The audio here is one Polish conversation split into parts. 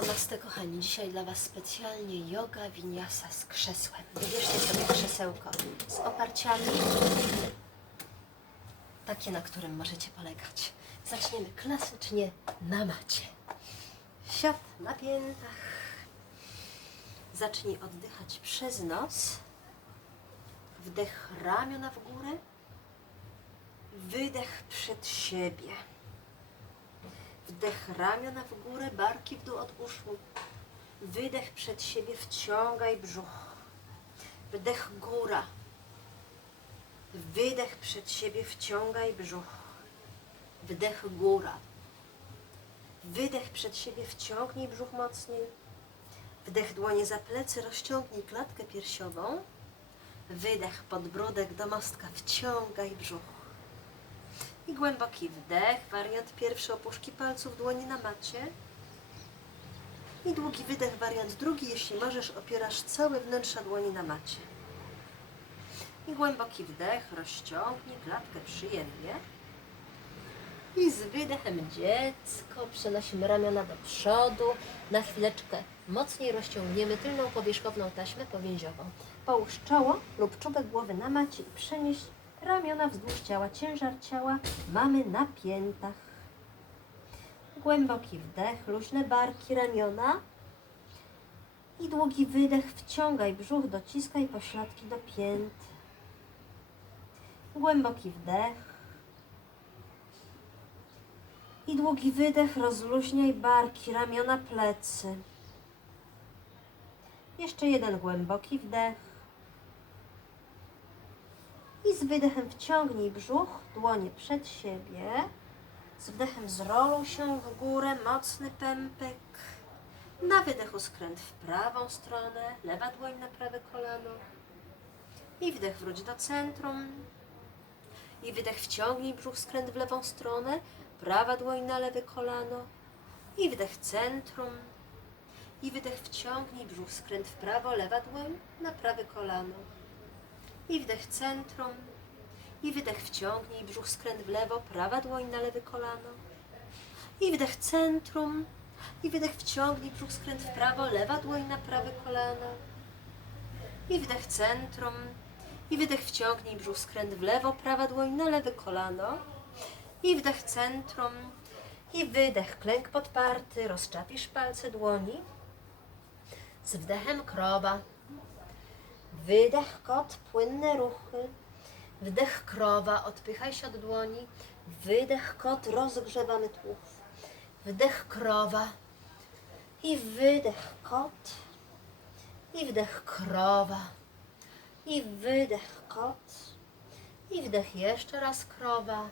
Namaste kochani, dzisiaj dla Was specjalnie yoga vinyasa z krzesłem. Wybierzcie sobie krzesełko z oparciami, takie na którym możecie polegać. Zaczniemy klasycznie na macie. Siad na piętach. Zacznij oddychać przez nos. Wdech ramiona w górę. Wydech przed siebie. Wdech ramiona w górę, barki w dół od uszu. Wydech przed siebie, wciągaj brzuch. Wdech góra. Wydech przed siebie, wciągaj brzuch. Wdech góra. Wydech przed siebie, wciągnij brzuch mocniej. Wdech dłonie za plecy, rozciągnij klatkę piersiową. Wydech podbródek do mostka, wciągaj brzuch. I głęboki wdech, wariant pierwszy opuszki palców dłoni na macie. I długi wydech, wariant drugi, jeśli możesz, opierasz całe wnętrze dłoni na macie. I głęboki wdech, rozciągnij klatkę przyjemnie. I z wydechem dziecko przenosimy ramiona do przodu. Na chwileczkę mocniej rozciągniemy tylną powierzchowną taśmę powięziową. Połóż czoło lub czubek głowy na macie i przenieś ramiona wzdłuż ciała. Ciężar ciała mamy na piętach. Głęboki wdech, luźne barki, ramiona. I długi wydech, wciągaj brzuch, dociskaj pośladki do pięt. Głęboki wdech. I długi wydech, rozluźniaj barki, ramiona, plecy. Jeszcze jeden głęboki wdech. I z wydechem wciągnij brzuch, dłonie przed siebie. Z wdechem zroluj się w górę, mocny pępek. Na wydechu skręt w prawą stronę, lewa dłoń na prawe kolano. I wdech wróć do centrum. I wydech wciągnij brzuch, skręt w lewą stronę, prawa dłoń na lewe kolano. I wdech centrum. I wydech wciągnij brzuch, skręt w prawo, lewa dłoń na prawe kolano. I wdech centrum. I wydech wciągnij brzuch, skręt w lewo, prawa dłoń na lewe kolano. I wdech centrum. I wydech wciągnij brzuch, skręt w prawo, lewa dłoń na prawe kolano. I wdech centrum. I wydech wciągnij brzuch, skręt w lewo, prawa dłoń na lewe kolano. I wdech centrum. I wydech, klęk podparty, rozczapisz palce dłoni. Z wdechem krowa. Wydech kot, płynne ruchy. Wdech krowa, odpychaj się od dłoni. Wydech kot, rozgrzewamy tłów. Wdech krowa. I wydech kot. I wdech krowa. I wydech kot. I wdech jeszcze raz krowa.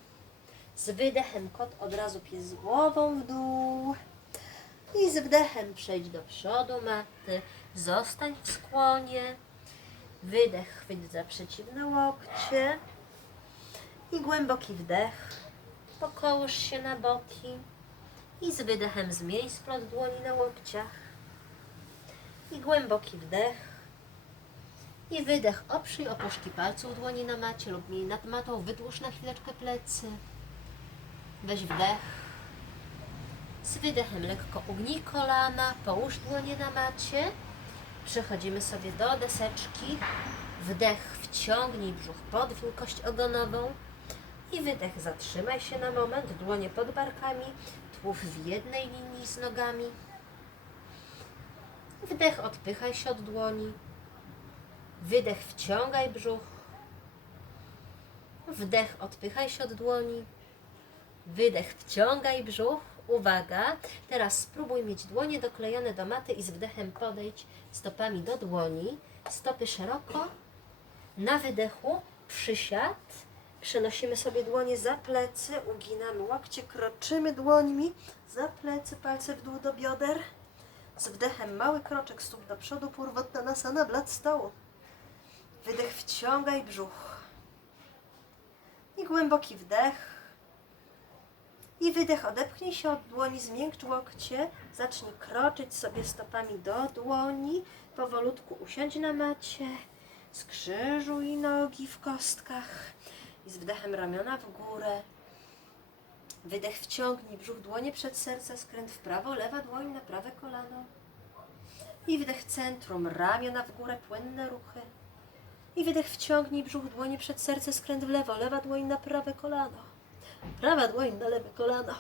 Z wydechem kot od razu pies głową w dół. I z wdechem przejdź do przodu maty. Zostań w skłonie. Wydech, chwyć za przeciwne łokcie. I głęboki wdech. Pokołysz się na boki. I z wydechem zmień splot dłoni na łokciach. I głęboki wdech. I wydech. Oprzyj opuszki palców dłoni na macie lub miej nad matą. Wydłuż na chwileczkę plecy. Weź wdech. Z wydechem lekko ugnij kolana, połóż dłonie na macie. Przechodzimy sobie do deseczki. Wdech, wciągnij brzuch, podwiń kość ogonową. I wydech, zatrzymaj się na moment, dłonie pod barkami, tłów w jednej linii z nogami. Wdech, odpychaj się od dłoni. Wydech, wciągaj brzuch. Wdech, odpychaj się od dłoni. Wydech, wciągaj brzuch. Uwaga, teraz spróbuj mieć dłonie doklejone do maty i z wdechem podejdź stopami do dłoni. Stopy szeroko. Na wydechu przysiad. Przenosimy sobie dłonie za plecy, uginamy łokcie, kroczymy dłońmi za plecy, palce w dół do bioder. Z wdechem mały kroczek stóp do przodu, purwottanasana, blat stołu. Wydech, wciągaj brzuch. I głęboki wdech. I wydech, odepchnij się od dłoni, zmiękcz łokcie, zacznij kroczyć sobie stopami do dłoni, powolutku usiądź na macie, skrzyżuj nogi w kostkach i z wdechem ramiona w górę, Wydech wciągnij brzuch, dłonie przed serce, skręt w prawo, lewa dłoń na prawe kolano. I wydech centrum, ramiona w górę, płynne ruchy. I wydech wciągnij brzuch, dłonie przed serce, skręt w lewo, lewa dłoń na prawe kolano. Prawa dłoń na lewe kolano.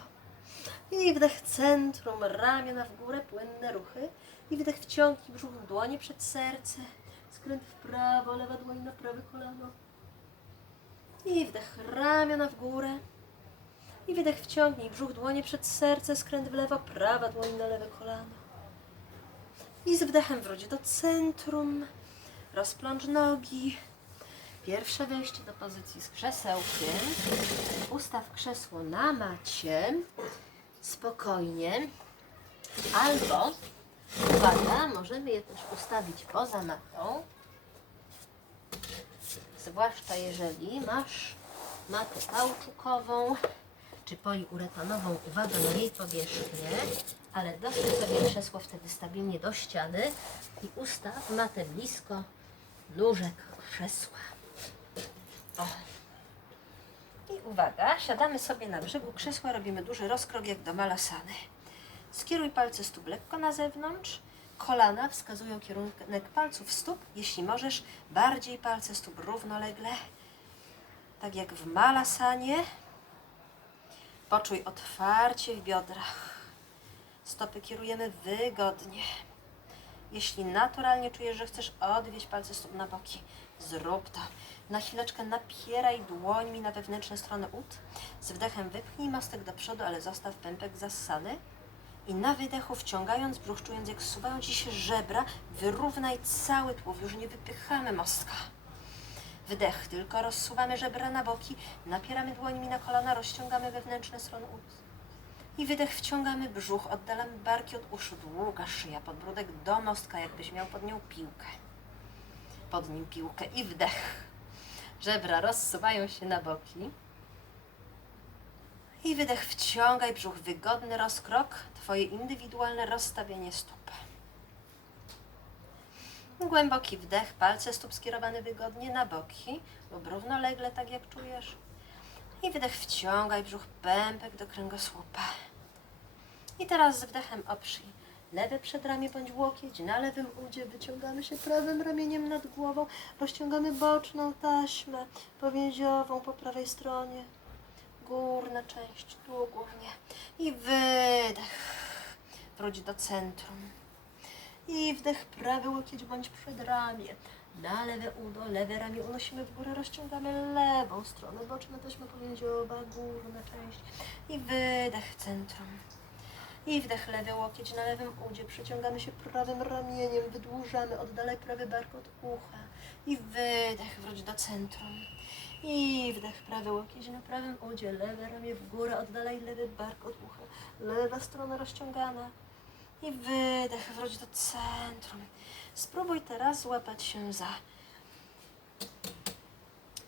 I wdech centrum, ramiona w górę, płynne ruchy. I wydech wciągnij brzuch, dłonie przed serce, skręt w prawo, lewa dłoń na prawe kolano. I wdech ramiona w górę. I wydech wciągnij brzuch, dłonie przed serce, skręt w lewo, prawa dłoń na lewe kolano. I z wdechem wróć do centrum. Rozplącz nogi. Pierwsze wejście do pozycji z krzesełkiem. Ustaw krzesło na macie. Spokojnie. Albo, uwaga, możemy je też ustawić poza matą. Zwłaszcza jeżeli masz matę kauczukową czy poliuretanową, uwaga na jej powierzchnię, ale dosyć sobie krzesło wtedy stabilnie do ściany i ustaw matę blisko nóżek krzesła. I uwaga, siadamy sobie na brzegu krzesła, robimy duży rozkrok jak do malasany. Skieruj palce stóp lekko na zewnątrz, kolana wskazują kierunek palców stóp, jeśli możesz, bardziej palce stóp równolegle, tak jak w malasanie. Poczuj otwarcie w biodrach. Stopy kierujemy wygodnie. Jeśli naturalnie czujesz, że chcesz odwieźć palce stóp na boki, zrób to. Na chwileczkę napieraj dłońmi na wewnętrzne strony ud. Z wdechem wypchnij mostek do przodu, ale zostaw pępek zassany. I na wydechu, wciągając brzuch, czując jak zsuwają Ci się żebra, wyrównaj cały tułów. Już nie wypychamy mostka. Wdech, tylko rozsuwamy żebra na boki, napieramy dłońmi na kolana, rozciągamy wewnętrzne strony ud. I wydech, wciągamy brzuch, oddalamy barki od uszu, długa szyja, podbródek do mostka, jakbyś miał pod nią piłkę. Pod nim piłkę i wdech. Żebra rozsuwają się na boki. I wydech, wciągaj brzuch, wygodny rozkrok, Twoje indywidualne rozstawienie stóp. Głęboki wdech, palce stóp skierowane wygodnie na boki lub równolegle, tak jak czujesz. I wydech, wciągaj brzuch, pępek do kręgosłupa. I teraz z wdechem oprzyj lewe przedramię bądź łokieć, na lewym udzie wyciągamy się prawym ramieniem nad głową, rozciągamy boczną taśmę powięziową po prawej stronie, górna część, tu głównie. I wydech, wróć do centrum. I wdech, prawy łokieć bądź przedramię. Na lewe udo, lewe ramię unosimy w górę, rozciągamy lewą stronę, boczna taśma powięziowa, górna część. I wydech, centrum. I wdech, lewy łokieć na lewym udzie, przeciągamy się prawym ramieniem, wydłużamy, oddalaj prawy bark od ucha. I wydech, wróć do centrum. I wdech, prawy łokieć na prawym udzie, lewe ramię w górę, oddalaj lewy bark od ucha. Lewa strona rozciągana. I wydech, wróć do centrum. Spróbuj teraz złapać się za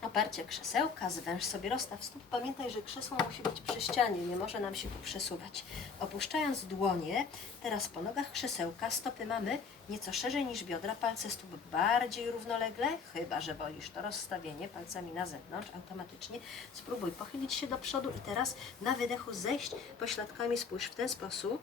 oparcie krzesełka, zwęż sobie rozstaw stóp. Pamiętaj, że krzesło musi być przy ścianie, nie może nam się tu przesuwać. Opuszczając dłonie, teraz po nogach krzesełka, stopy mamy nieco szerzej niż biodra, palce stóp bardziej równolegle, chyba że wolisz to rozstawienie palcami na zewnątrz automatycznie. Spróbuj pochylić się do przodu i teraz na wydechu zejść pośladkami, spójrz w ten sposób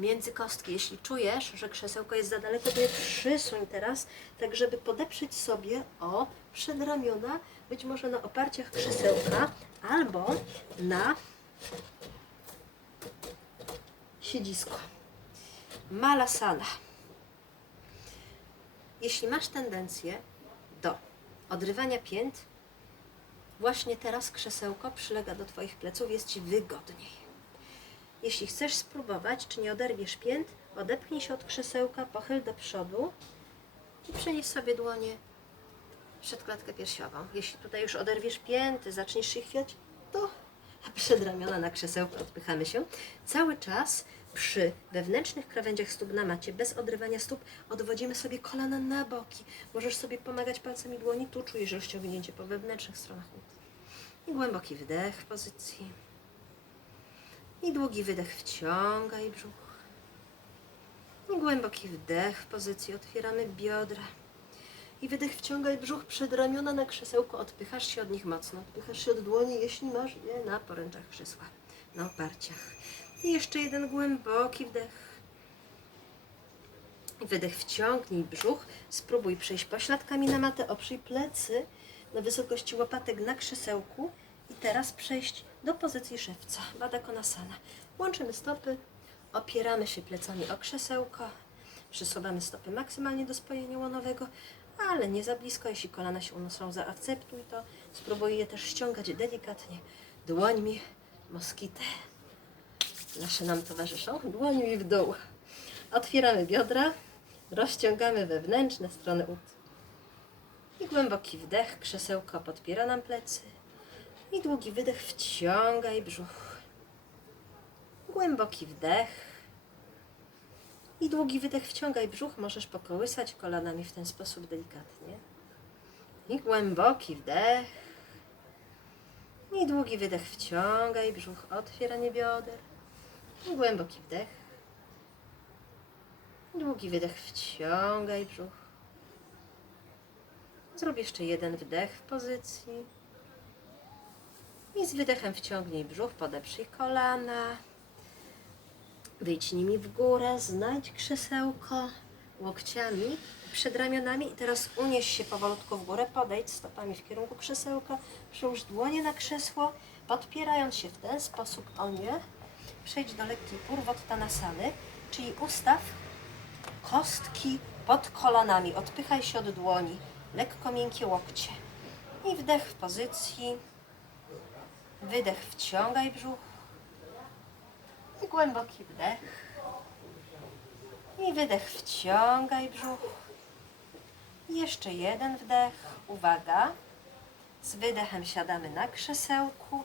między kostki. Jeśli czujesz, że krzesełko jest za daleko, to je przysuń teraz, tak żeby podeprzeć sobie o przedramiona, być może na oparciach krzesełka albo na siedzisko. Malasana. Jeśli masz tendencję do odrywania pięt, właśnie teraz krzesełko przylega do Twoich pleców, jest Ci wygodniej. Jeśli chcesz spróbować, czy nie oderwiesz pięt, odepchnij się od krzesełka, pochyl do przodu i przenieś sobie dłonie przed klatkę piersiową. Jeśli tutaj już oderwiesz pięty, zaczniesz się chwiać, to przed ramiona na krzesełko odpychamy się. Cały czas przy wewnętrznych krawędziach stóp na macie, bez odrywania stóp, odwodzimy sobie kolana na boki. Możesz sobie pomagać palcami dłoni, tu czujesz rozciągnięcie po wewnętrznych stronach. I głęboki wdech w pozycji. I długi wydech wciągaj brzuch. I głęboki wdech w pozycji otwieramy biodra. I wydech wciągaj brzuch przed ramiona na krzesełko, odpychasz się od nich mocno. Odpychasz się od dłoni, jeśli masz je na poręczach krzesła, na oparciach. I jeszcze jeden głęboki wdech. Wydech wciągnij brzuch, spróbuj przejść pośladkami na matę, oprzyj plecy na wysokości łopatek na krzesełku i teraz przejść do pozycji szewca, Bada Konasana. Łączymy stopy, opieramy się plecami o krzesełko, przesuwamy stopy maksymalnie do spojenia łonowego, ale nie za blisko, jeśli kolana się unoszą, zaakceptuj to. Spróbuj je też ściągać delikatnie dłońmi, moskity. Nasze nam towarzyszą, dłońmi w dół. Otwieramy biodra, rozciągamy wewnętrzne strony ud. I głęboki wdech, krzesełko podpiera nam plecy. I długi wydech, wciągaj brzuch. Głęboki wdech. I długi wydech, wciągaj brzuch. Możesz pokołysać kolanami w ten sposób delikatnie. I głęboki wdech. I długi wydech, wciągaj brzuch. Otwieranie bioder. I głęboki wdech. Długi wydech, wciągaj brzuch. Zrób jeszcze jeden wdech w pozycji. I z wydechem wciągnij brzuch, podeprzyj kolana. Wyjdź nimi w górę, znajdź krzesełko łokciami przed ramionami. I teraz unieś się powolutku w górę, podejdź stopami w kierunku krzesełka, przyłóż dłonie na krzesło, podpierając się w ten sposób o nie, przejdź do lekkiej purwottanasany, czyli ustaw kostki pod kolanami, odpychaj się od dłoni, lekko miękkie łokcie. I wdech w pozycji, wydech wciągaj brzuch. I głęboki wdech. I wydech wciągaj brzuch. Jeszcze jeden wdech, uwaga, z wydechem siadamy na krzesełku.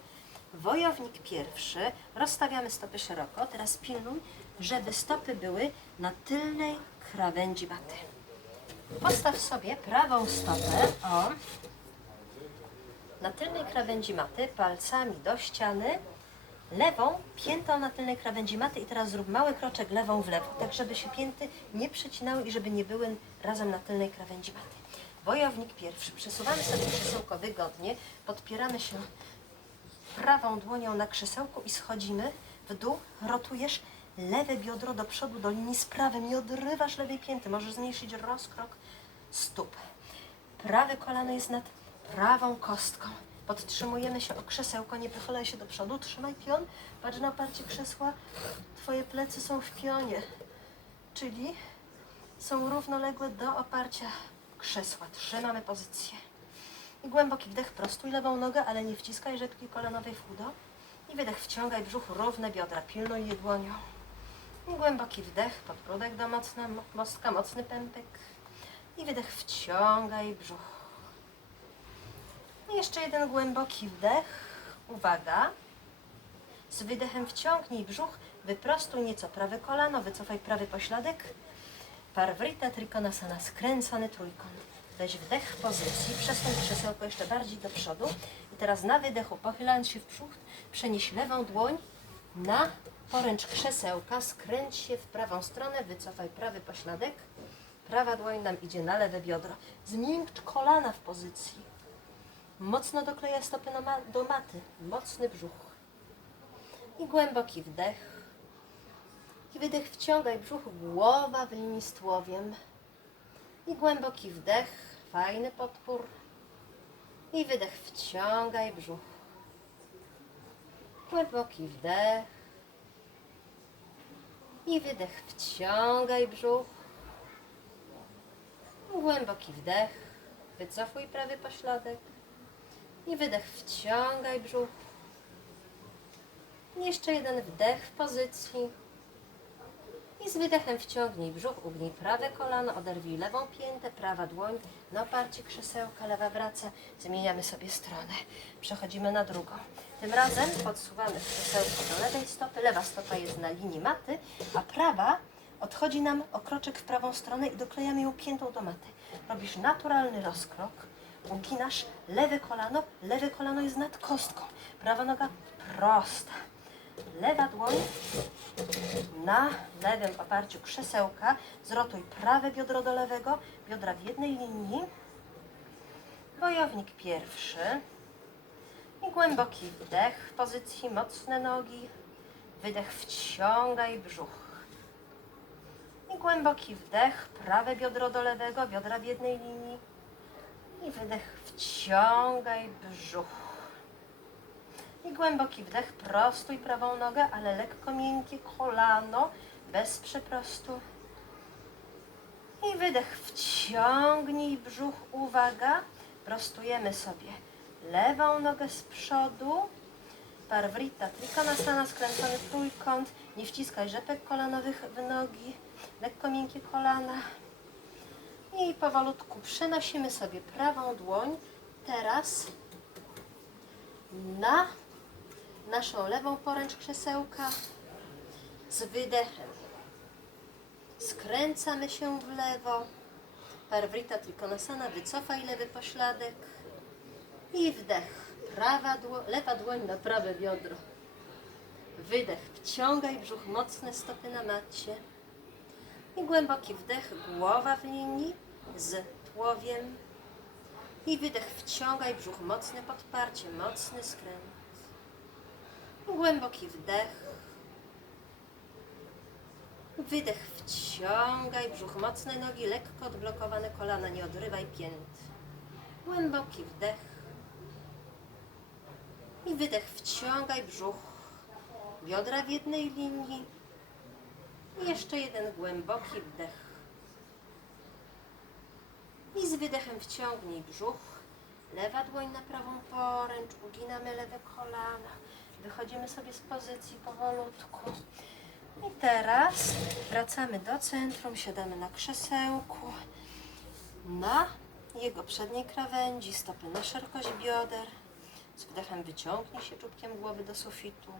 Wojownik pierwszy, rozstawiamy stopy szeroko. Teraz pilnuj, żeby stopy były na tylnej krawędzi maty. Postaw sobie prawą stopę. O na tylnej krawędzi maty, palcami do ściany, lewą piętą na tylnej krawędzi maty i teraz zrób mały kroczek lewą w lewo, tak żeby się pięty nie przecinały i żeby nie były razem na tylnej krawędzi maty. Wojownik pierwszy. Przesuwamy sobie krzesełko wygodnie, podpieramy się prawą dłonią na krzesełku i schodzimy w dół, rotujesz lewe biodro do przodu, do linii z prawym, nie odrywasz lewej pięty, możesz zmniejszyć rozkrok stóp. Prawe kolano jest nad prawą kostką. Podtrzymujemy się o krzesełko, nie wychylaj się do przodu, trzymaj pion, patrz na oparcie krzesła, twoje plecy są w pionie, czyli są równoległe do oparcia krzesła. Trzymamy pozycję. I głęboki wdech, prostuj lewą nogę, ale nie wciskaj rzepki kolanowej w udo. I wydech, wciągaj brzuch, równe biodra, pilnuj je dłonią. I głęboki wdech, podbródek do mocna, mostka, mocny pępek. I wydech, wciągaj brzuch. I jeszcze jeden głęboki wdech. Uwaga. Z wydechem wciągnij brzuch, wyprostuj nieco prawe kolano, wycofaj prawy pośladek. Parvrita Trikonasana, skręcony trójkąt. Weź wdech w pozycji, przesuń krzesełko jeszcze bardziej do przodu. I teraz na wydechu, pochylając się w przód, przenieś lewą dłoń na poręcz krzesełka, skręć się w prawą stronę, wycofaj prawy pośladek. Prawa dłoń nam idzie na lewe biodro. Zmiękcz kolana w pozycji. Mocno doklejaj stopy do maty. Mocny brzuch. I głęboki wdech. I wydech wciągaj brzuch, głowa w linii z tułowiem. I głęboki wdech, fajny podpór. I wydech, wciągaj brzuch. Głęboki wdech. I wydech, wciągaj brzuch. Głęboki wdech. Wycofuj prawy pośladek. I wydech, wciągaj brzuch. I jeszcze jeden wdech w pozycji. I z wydechem wciągnij brzuch, ugnij prawe kolano, oderwij lewą piętę, prawa dłoń na oparcie krzesełka, lewa wraca. Zmieniamy sobie stronę. Przechodzimy na drugą. Tym razem podsuwamy krzesełko do lewej stopy, lewa stopa jest na linii maty, a prawa odchodzi nam o kroczek w prawą stronę i doklejamy ją piętą do maty. Robisz naturalny rozkrok, uginasz lewe kolano, lewe kolano jest nad kostką, prawa noga prosta. Lewa dłoń na lewym oparciu krzesełka. Zrotuj prawe biodro do lewego, biodra w jednej linii. Bojownik pierwszy. I głęboki wdech w pozycji mocne nogi. Wydech wciągaj brzuch. I głęboki wdech, prawe biodro do lewego, biodra w jednej linii. I wydech, wciągaj brzuch. I głęboki wdech, prostuj prawą nogę, ale lekko miękkie kolano, bez przeprostu. I wydech, wciągnij brzuch, uwaga. Prostujemy sobie lewą nogę z przodu. Parvrita, trikonasana, skręcony trójkąt. Nie wciskaj rzepek kolanowych w nogi. Lekko miękkie kolana. I powolutku przenosimy sobie prawą dłoń teraz na naszą lewą poręcz krzesełka z wydechem. Skręcamy się w lewo. Parvrita Trikonasana, wycofaj lewy pośladek. I wdech. Prawa dło, lewa dłoń na prawe biodro. Wydech. Wciągaj brzuch, mocne stopy na macie. I głęboki wdech, głowa w linii z tułowiem. I wydech, wciągaj brzuch, mocne podparcie, mocny skręt. Głęboki wdech. Wydech, wciągaj brzuch, mocne nogi, lekko odblokowane kolana, nie odrywaj pięt. Głęboki wdech. I wydech, wciągaj brzuch, biodra w jednej linii. I jeszcze jeden głęboki wdech. Z wydechem wciągnij brzuch. Lewa dłoń na prawą poręcz, uginamy lewe kolana. Wychodzimy sobie z pozycji powolutku. I teraz wracamy do centrum, siadamy na krzesełku, na jego przedniej krawędzi, stopy na szerokość bioder. Z wdechem wyciągnij się czubkiem głowy do sufitu.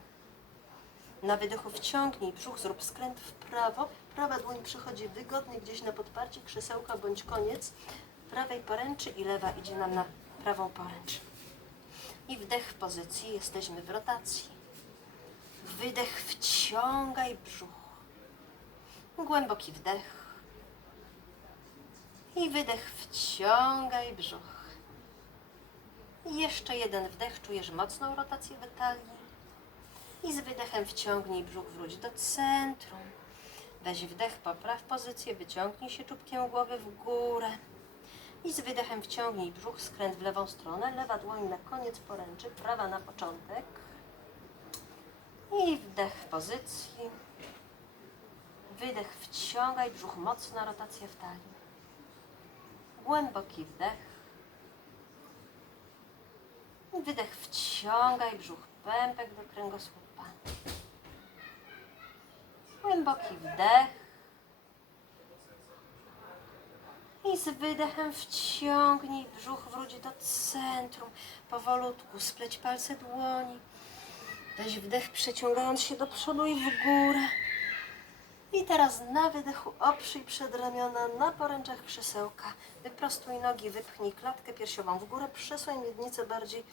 Na wydechu wciągnij brzuch, zrób skręt w prawo. Prawa dłoń przychodzi wygodnie gdzieś na podparcie krzesełka bądź koniec prawej poręczy i lewa idzie nam na prawą poręcz. I wdech w pozycji, jesteśmy w rotacji. Wydech, wciągaj brzuch. Głęboki wdech. I wydech, wciągaj brzuch. Jeszcze jeden wdech, czujesz mocną rotację talii. I z wydechem wciągnij brzuch, wróć do centrum. Weź wdech, popraw pozycję, wyciągnij się czubkiem głowy w górę. I z wydechem wciągnij brzuch, skręt w lewą stronę, lewa dłoń na koniec poręczy, prawa na początek. I wdech w pozycji. Wydech, wciągaj brzuch, mocna rotacja w talii. Głęboki wdech. Wydech, wciągaj brzuch, pępek do kręgosłupa. Głęboki wdech. I z wydechem wciągnij brzuch, wróć do centrum. Powolutku spleć palce dłoni. Weź wdech, przeciągając się do przodu i w górę. I teraz na wydechu oprzyj przedramiona na poręczach krzesełka. Wyprostuj nogi, wypchnij klatkę piersiową w górę, przesuń miednicę bardziej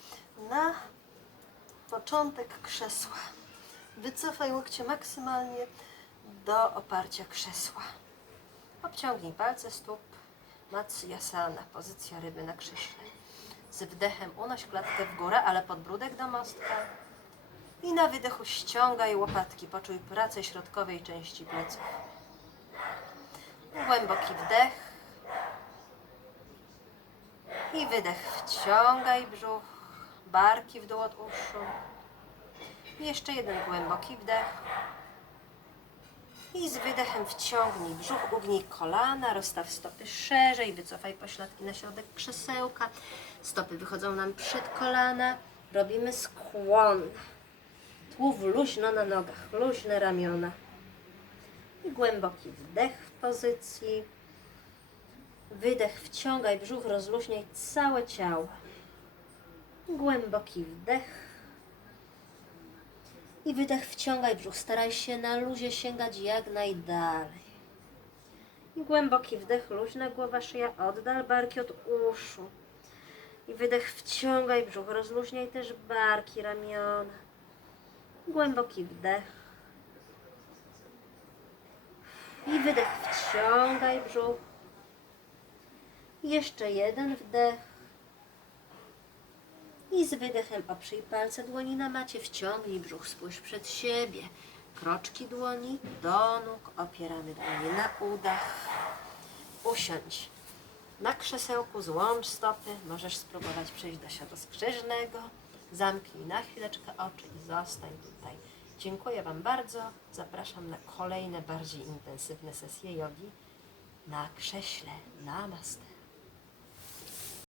na początek krzesła. Wycofaj łokcie maksymalnie do oparcia krzesła. Obciągnij palce stóp. Matsyasana, pozycja ryby na krześle. Z wdechem unoś klatkę w górę, ale podbródek do mostka. I na wydechu ściągaj łopatki, poczuj pracę środkowej części pleców. Głęboki wdech. I wydech, wciągaj brzuch, barki w dół od uszu. I jeszcze jeden głęboki wdech. I z wydechem wciągnij brzuch, ugnij kolana, rozstaw stopy szerzej, wycofaj pośladki na środek krzesełka. Stopy wychodzą nam przed kolana. Robimy skłon. Tułów luźno na nogach, luźne ramiona. I głęboki wdech w pozycji. Wydech, wciągaj brzuch, rozluźniaj całe ciało. Głęboki wdech. I wydech, wciągaj brzuch. Staraj się na luzie sięgać jak najdalej. I głęboki wdech, luźna głowa, szyja, oddal barki od uszu. I wydech, wciągaj brzuch, rozluźniaj też barki, ramiona. Głęboki wdech. I wydech, wciągaj brzuch. Jeszcze jeden wdech. I z wydechem oprzyj palce dłoni na macie, wciągnij brzuch, spójrz przed siebie. Kroczki dłoni do nóg, opieramy dłonie na udach. Usiądź na krzesełku, złącz stopy. Możesz spróbować przejść do siodoskrzyżnego. Zamknij na chwileczkę oczy i zostań tutaj. Dziękuję Wam bardzo. Zapraszam na kolejne, bardziej intensywne sesje jogi na krześle. Namaste.